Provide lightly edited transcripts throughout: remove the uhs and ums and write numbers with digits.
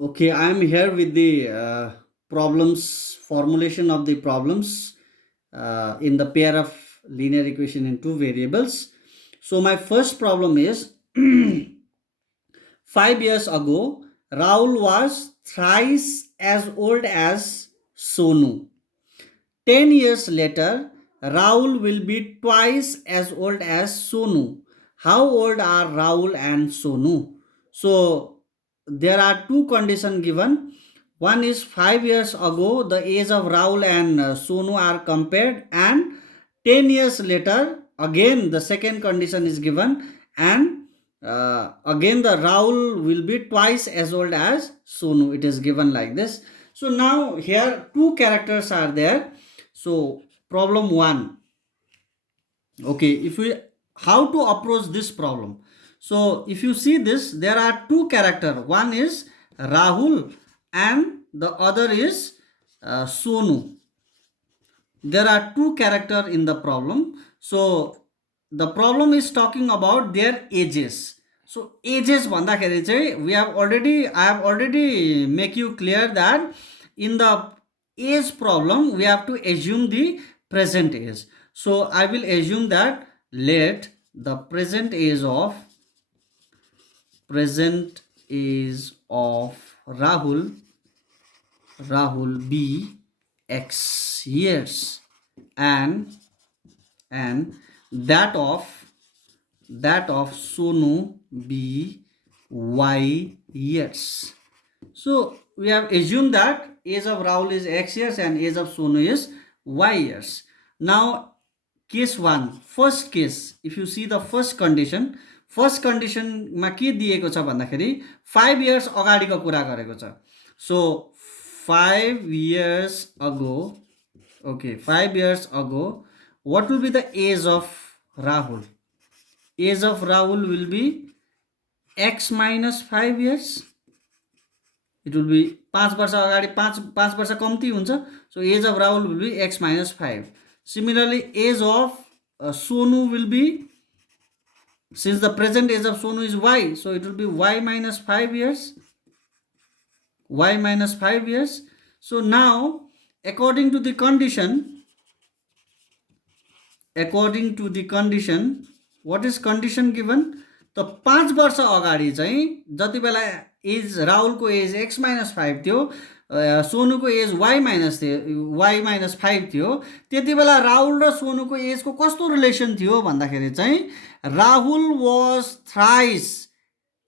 Okay, I am here with the problems, formulation of the problems in the pair of linear equation in two variables. So my first problem is 5 years ago, Raul was thrice as old as Sonu. 10 years later, Raul will be twice as old as Sonu. How old are Raul and Sonu? So, there are two conditions given. One is 5 years ago, the age of Raul and Sonu are compared, and 10 years later, again the second condition is given, and again the Raul will be twice as old as Sonu. It is given like this. So, now here two characters are there. So problem 1, okay, if we how to approach this problem. So if you see this, there are two character, one is Rahul and the other is Sonu. There are two character in the problem. So the problem is talking about their ages. So ages भन्दाखेरि चाहिँ I have already make you clear that in the age problem we have to assume the present age. So I will assume that let the present age of Rahul be x years, and and that of Sonu be y years. So we have assumed that age of Rahul is x years and age of Sonu is y years. Now case 1, first case, if you see the first condition मा के दिएको छ भन्दाखेरि 5 years अगाडिको कुरा गरेको छ. So 5 years ago, okay, 5 years ago, what will be the age of Rahul? Age of Rahul will be x minus 5 years. It will be 5 वर्ष अगाडि 5 वर्ष कम्ती हुन्छ. So age of Rahul will be x minus 5. Similarly, age of Sonu will be, since the present age of Sonu is y, so it will be y minus 5 years. Y minus 5 years. So now, according to the condition, what is condition given? त 5 वर्ष अगाडि चाहिँ जति बेला as राहुलको as x minus 5 थियो, सोनुको as y minus 5 थियो, त्यति बेला राहुल र सोनुको एजको कस्तो relation थियो भन्दाखेरि चाहिँ Rahul was thrice,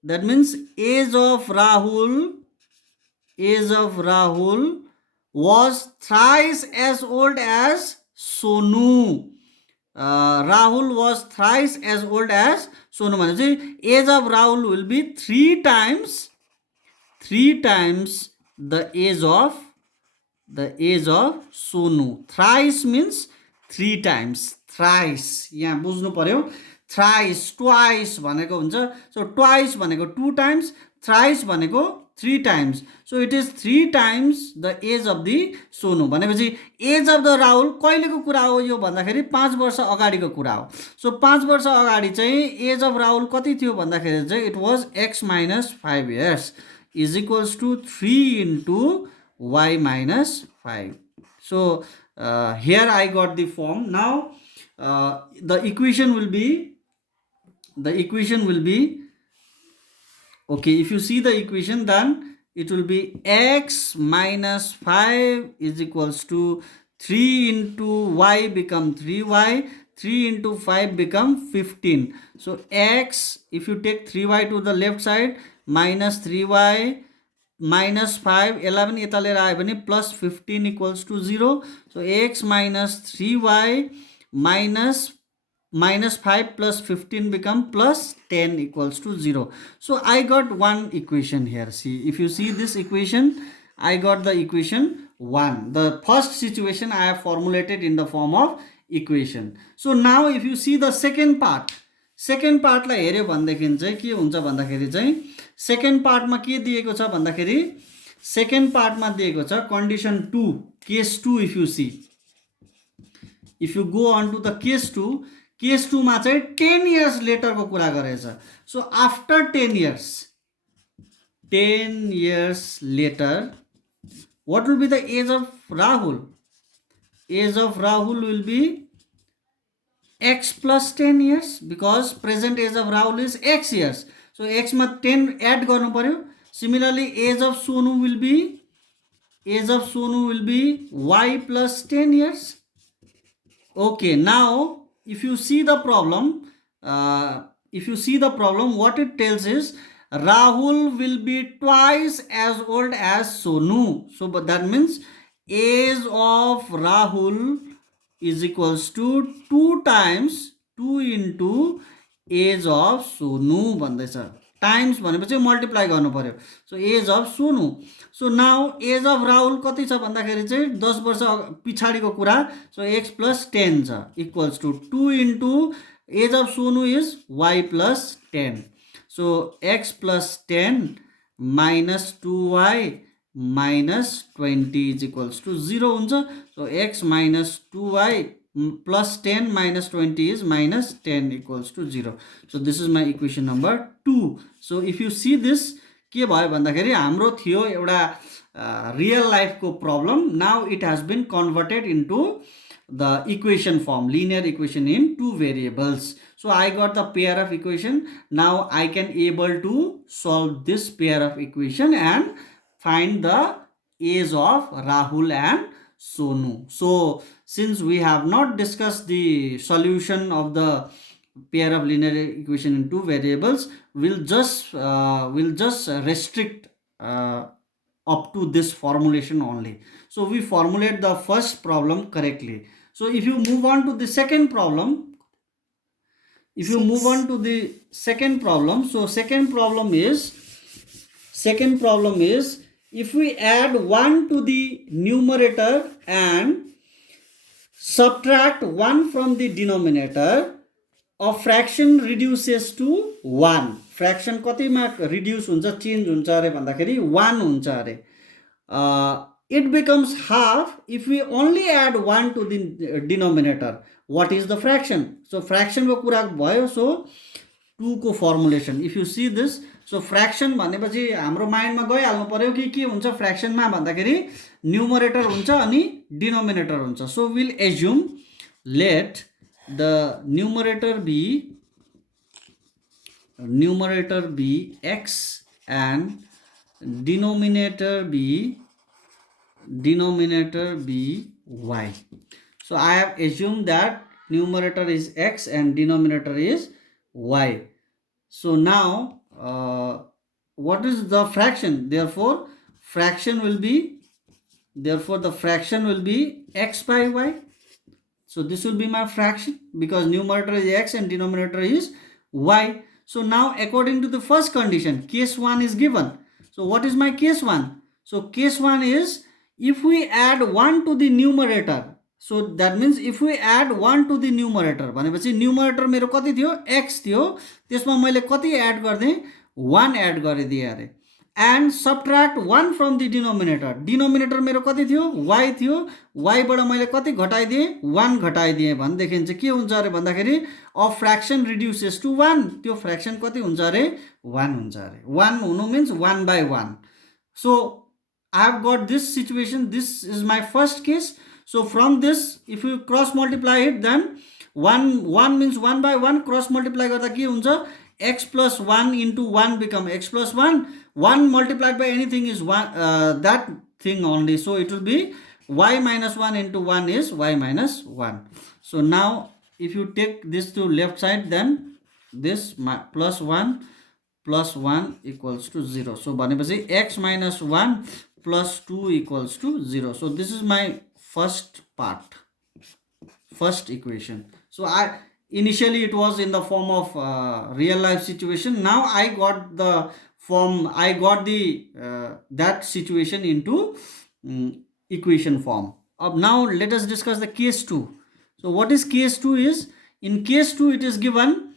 that means age of Rahul was thrice as old as Sonu. Rahul was thrice as old as Sonu. भनेपछि age of Rahul will be three times the age of Sonu. Thrice means three times. Thrice यहाँ बुझ्नु पर्यो. Thrice, twice भनेको हुन्छ. So twice भनेको two times, thrice भनेको three times. So it is three times the age of the Sonu. भनेपछि age of the Rahul कहिलेको कुरा हो यो भन्दाखेरि 5 वर्ष अगाडिको कुरा हो. सो 5 वर्ष अगाडि चाहिँ एज अफ राहुल कति थियो भन्दाखेरि चाहिँ it was x minus 5 years is equals to 3 into y minus 5. So here I got the form. Now the equation will be okay, if you see the equation, then it will be x minus 5 is equals to 3 into y become 3y, 3 into 5 become 15. So x, if you take 3y to the left side, minus 3y minus 5, 11 यता लिएर आयो भने plus 15 equals to 0. So x minus 3y minus 5 plus 15 become plus 10 equals to 0. So I got one equation here. See, if you see this equation, I got the equation 1. The first situation I have formulated in the form of equation. So now if you see the second part लाई हेर्यो भन्दाखेरि चाहिँ के हुन्छ भन्दाखेरि चाहिँ second पार्टमा के दिएको छ भन्दाखेरि सेकेन्ड पार्टमा दिएको छ condition 2, case 2. if you go on to the case 2 मा चाहिँ 10 years later को कुरा गरेछ. So after 10 years 10 years later, what will be the age of Rahul? Age of Rahul will be x plus 10 years, because present age of Rahul is x years. So x ma 10 add garnu paryo. Similarly, age of Sonu will be y plus 10 years. Okay, now if you see the problem, what it tells is Rahul will be twice as old as Sonu. So but that means age of Rahul is equals to 2 times 2 into age of Sonu भन्दैछ. Times भनेपछि multiply गर्नु पर्यो. So age of Sonu. So now age of Rahul कति छ भन्दाखेरि चाहिँ 10 वर्ष पछाडिको कुरा. सो एक्स प्लस 10 छ equals to 2 into age of Sonu is y plus 10. So x plus 10 minus 2y minus 20 is equals to 0 हुन्छ. So x minus 2y plus 10 minus 20 is minus 10 equals to 0. So this is my equation number 2. So if you see this, के भयो भन्दाखेरि हाम्रो थियो एउटा real life को problem. Now it has been converted into the equation form, linear equation in 2 variables. So I got the pair of equation. Now I can able to solve this pair of equation and find the age of Rahul and Sonu. So since we have not discussed the solution of the pair of linear equation in 2 variables, we'll just restrict up to this formulation only. So we formulate the first problem correctly. So if you move on to the second problem, so second problem is if we add 1 to the numerator and subtract 1 from the denominator, a fraction reduces to 1. Fraction कतिमा reduce हुन्छ, change हुन्छ अरे भन्दाखेरि 1 हुन्छ अरे. It becomes half if we only add 1 to the denominator. What is the fraction? So fraction को कुरा भयो. So 2 को formulation. If you see this, so fraction भनेपछि हाम्रो माइन्डमा गइहाल्नु पर्यो कि के हुन्छ फ्र्याक्सनमा भन्दाखेरि न्युमरेटर हुन्छ अनि डिनोमिनेटर हुन्छ. So will assume let the numerator be x and denominator be y. So I have assumed that numerator is x and denominator is y. So now what is the fraction? Therefore the fraction will be x by y. So this will be my fraction because numerator is x and denominator is y. So now according to the first condition, case 1 is given. So what is my case 1? So case 1 is if we add 1 to the numerator. So that means if we add 1 to the numerator, भनेपछि numerator मेरो कति थियो x थियो, त्यसमा मैले कति add गर्दै 1 add गरिदिए अरे. And subtract 1 from the denominator. Denominator मेरो कति थियो y थियो, y बाट मैले कति घटाइदिए 1 घटाइदिए भनेदेखि चाहिँ के हुन्छ अरे भन्दाखेरि a fraction reduces to 1. त्यो fraction कति हुन्छ अरे 1 हुन्छ अरे. 1 हुनु means 1 by 1. So I have got this situation. This is my first case. So from this, if you cross multiply it, then 1 means 1 by 1 cross multiply गर्दा के हुन्छ x plus 1 into 1 become x plus 1. 1 multiplied by anything is 1, that thing only. So it will be y minus 1 into 1 is y minus 1. So now if you take this to left side, then this plus 1 equals to 0. So भनेपछि x minus 1 plus 2 equals to 0. So this is my first equation. So initially it was in the form of real life situation. Now I got the form, that situation into equation form. Now let us discuss the case 2. So what is case 2 is, in case 2 it is given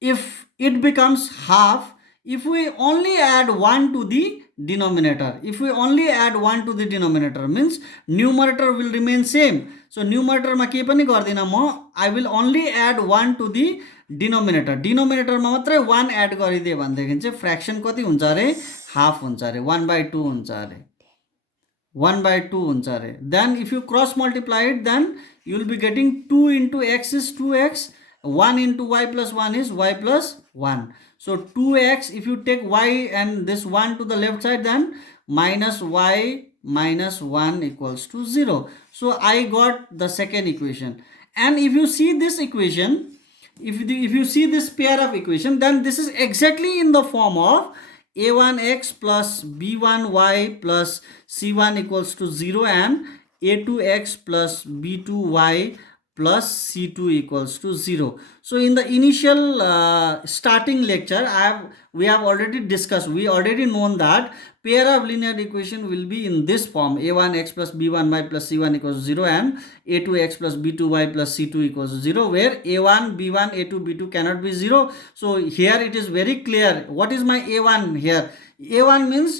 if it becomes half if we only add 1 to the denominator. If we only add 1 to the denominator means numerator will remain same. So numerator ma ke pani gardiन म, I will only add 1 to the डिनोमिनेटरमा मात्रै 1 add गरिदियो भनेदेखि चाहिँ fraction कति हुन्छ अरे, half हुन्छ अरे, 1/2 हुन्छ अरे, 1/2 हुन्छ अरे. Then if you cross multiply it, then you will be getting 2 into x is 2x, 1 into y plus 1 is y plus 1. So 2x, if you take y and this 1 to the left side, then minus y minus 1 equals to 0. So I got the second equation. And if you see this equation, if you see this pair of equation, then this is exactly in the form of a1x plus b1y plus c1 equals to 0 and a2x plus b2y plus c2 equals to 0. So in the initial starting lecture, we have already discussed, we already known that pair of linear equation will be in this form: a1x plus b1y plus c1 equals to 0 and a2x plus b2y plus c2 equals to 0, where a1 b1 a2 b2 cannot be 0. So here it is very clear what is my a1 here. a1 means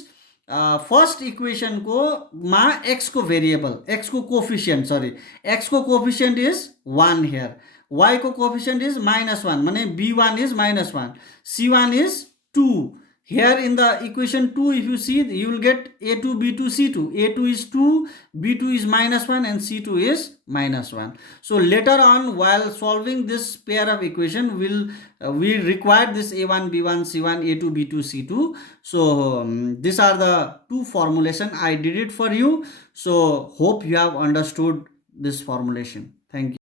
first equation को मा x को variable, x को coefficient, सरी x को coefficient is 1 here, y को coefficient is -1, माने b1 is -1, c1 is 2. Here in the equation 2, if you see, you will get a2 b2 c2. a2 is 2, b2 is -1 and c2 is -1. So later on, while solving this pair of equation, we require this a1 b1 c1, a2 b2 c2. So these are the two formulation. I did it for you. So hope you have understood this formulation. Thank you.